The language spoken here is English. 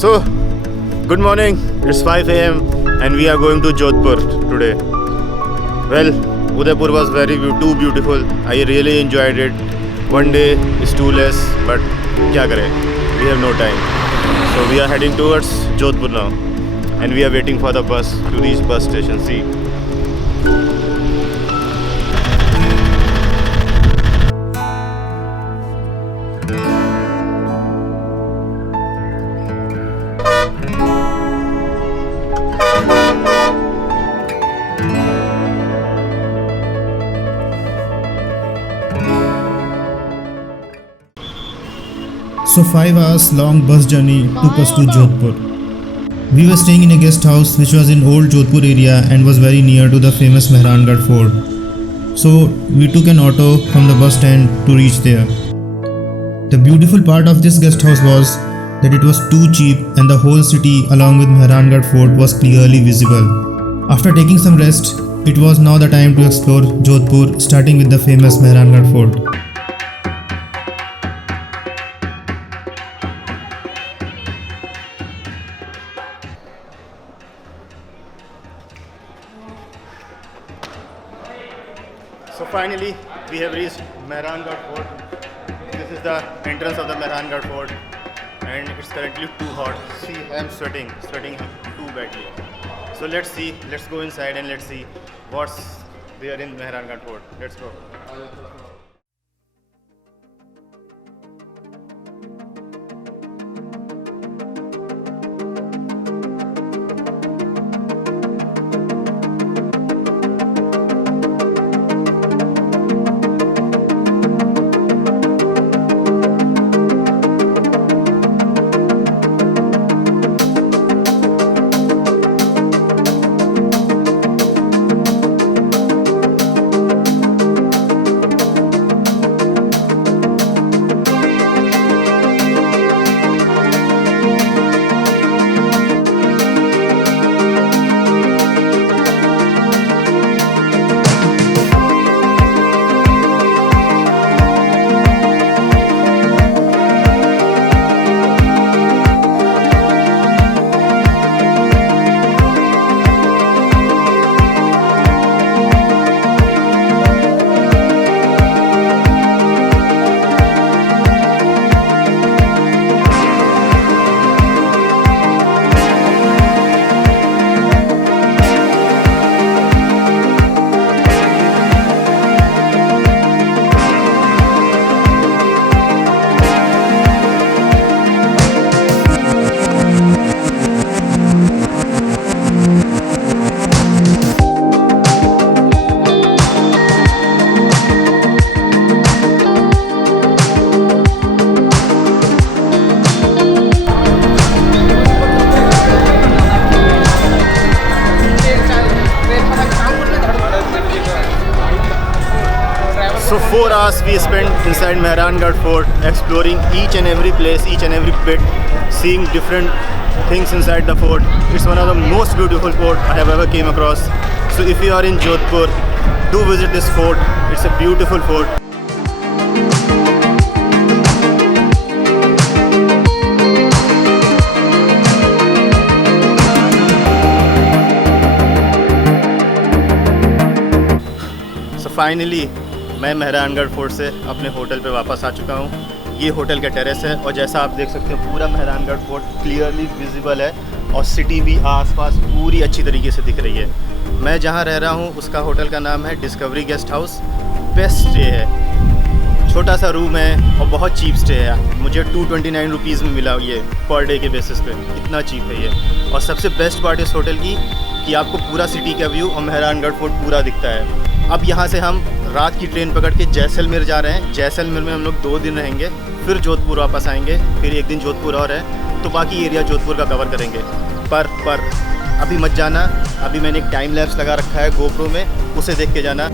So, good morning, it's 5 a.m. and we are going to Jodhpur today. Well, Udaipur was too beautiful. I really enjoyed it. One day is too less, but kya kare? We have no time. So we are heading towards Jodhpur now. And we are waiting for the bus to reach bus station. See. So 5 hours long bus journey took us to Jodhpur. We were staying in a guest house which was in old Jodhpur area and was very near to the famous Mehrangarh Fort. So we took an auto from the bus stand to reach there. The beautiful part of this guest house was that it was too cheap and the whole city along with Mehrangarh Fort was clearly visible. After taking some rest, it was now the time to explore Jodhpur, starting with the famous Mehrangarh Fort. So finally, we have reached Mehrangarh Fort. This is the entrance of the Mehrangarh Fort, and it's currently too hot. See, I am sweating too badly. So let's go inside and let's see what's there in Mehrangarh Fort. Let's go. So 4 hours we spent inside Mehrangarh Fort, exploring each and every place, each and every bit, seeing different things inside the fort. It's one of the most beautiful fort I have ever came across. So if you are in Jodhpur, do visit this fort. It's a beautiful fort. So finally, मैं Mehrangarh fort से अपने hotel पे वापस आ चुका हूँ। ये hotel का terrace है और जैसा आप देख सकते हैं पूरा मेहरानगढ़ फोर्ट क्लियरली विजिबल है और सिटी भी आसपास पूरी अच्छी तरीके से दिख रही है। मैं जहाँ रह रहा हूँ उसका होटल का नाम है discovery guest house. Best stay है, छोटा सा रूम है और बहुत चीप स्टे है। मुझे 229 रुपीज़ में मिला ये पर डे के बेसिस पे, इतना चीप है ये। और सबसे बेस्ट पार्ट इस होटल की कि आपको पूरा सिटी का व्यू और मेहरानगढ़ फोर्ट पूरा दिखता है। अब यहाँ से हम रात की ट्रेन पकड़ के जैसलमेर जा रहे हैं। जैसलमेर में हम लोग 2 दिन रहेंगे, फिर जोधपुर वापस आएंगे, फिर 1 दिन जोधपुर और है, तो बाकी एरिया जोधपुर का कवर करेंगे। पर अभी मत जाना, अभी मैंने एक टाइम लैप्स लगा रखा है गोप्रो में, उसे देख के जाना।